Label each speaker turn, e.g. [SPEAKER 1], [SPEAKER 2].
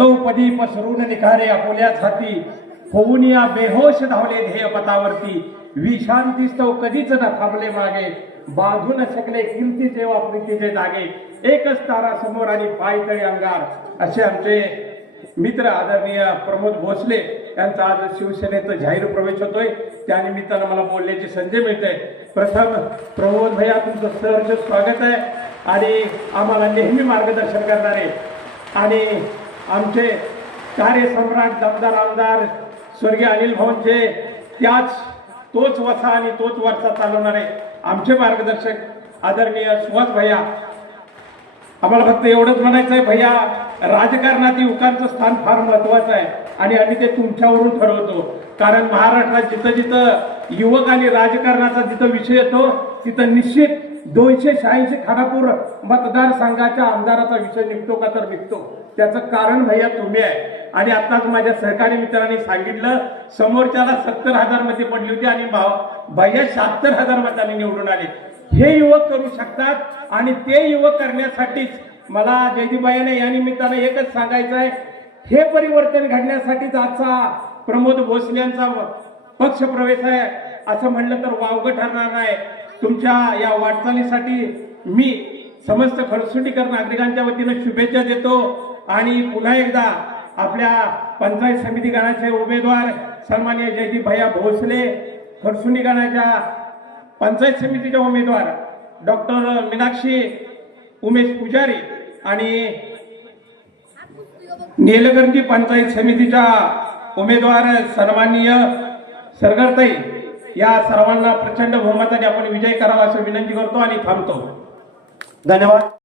[SPEAKER 1] पदोपदी पसरून निखारे अकोल्याच हाती होऊन या बेहोश धावले ध्येय पथावरती. विशांतीस्तव कधीच न थांबले मागे. बांधू न शकले किमती वा प्रीतीचे जागे. एकच तारा समोर आणि पाय तळी अंगार. असे आमचे मित्र आदरणीय प्रमोद भोसले यांचा आज शिवसेनेत जाहीर प्रवेश होतोय. त्यानिमित्तानं मला बोलण्याची संधी मिळते. प्रथम प्रमोद भैया तुमचं सहर्ष स्वागत आहे. आणि आम्हाला नेहमी मार्गदर्शन करणारे आणि आमचे कार्यसम्राट दमदार आमदार स्वर्गीय अनिल भाऊंचे त्याच तोच वसा आणि तोच वर्षा चालवणारे आमचे मार्गदर्शक आदरणीय सुहास भैया. आम्हाला फक्त एवढंच म्हणायचं आहे भैया राजकारणात युवकांचं स्थान फार महत्वाचं आहे आणि आम्ही ते तुमच्यावरून ठरवतो. कारण महाराष्ट्रात जिथं जिथं युवक आणि राजकारणाचा जिथं विषय येतो तिथं निश्चित दोनशे शहाऐंशी खानापूर मतदारसंघाच्या आमदाराचा विषय निघतो का तर निघतो. त्याचं कारण भैया तुम्ही आहे. आणि आताच माझ्या सहकारी मित्रांनी सांगितलं समोरच्याला सत्तर हजारमध्ये पडली होती आणि भैया शहात्तर हजार मतांनी निवडून आले. हे युवक करू शकतात आणि ते युवक करण्यासाठीच मला जयदीबाईने या निमित्तानं एकच सांगायचं आहे. हे परिवर्तन घडण्यासाठीच आजचा प्रमोद भोसले यांचा पक्ष प्रवेश आहे. असं म्हणलं तर वावगं ठरणार नाही. तुमच्या या वाटचालीसाठी मी समस्त खडसुटीकर नागरिकांच्या वतीनं शुभेच्छा देतो. आणि पुन्हा एकदा आपल्या पंचायत समिती गणाचे उमेदवार सन्मान्य जयदीप भैया भोसले खडसुनी गणाच्या पंचायत समितीच्या उमेदवार डॉक्टर मीनाक्षी उमेश पुजारी आणि नीलगंजी पंचायत समितीच्या उमेदवार सन्माननीय सरगरताई. या सर्वांना प्रचंड बहुमताने आपण विजय करावा असं विनंती करतो आणि थांबतो.
[SPEAKER 2] धन्यवाद.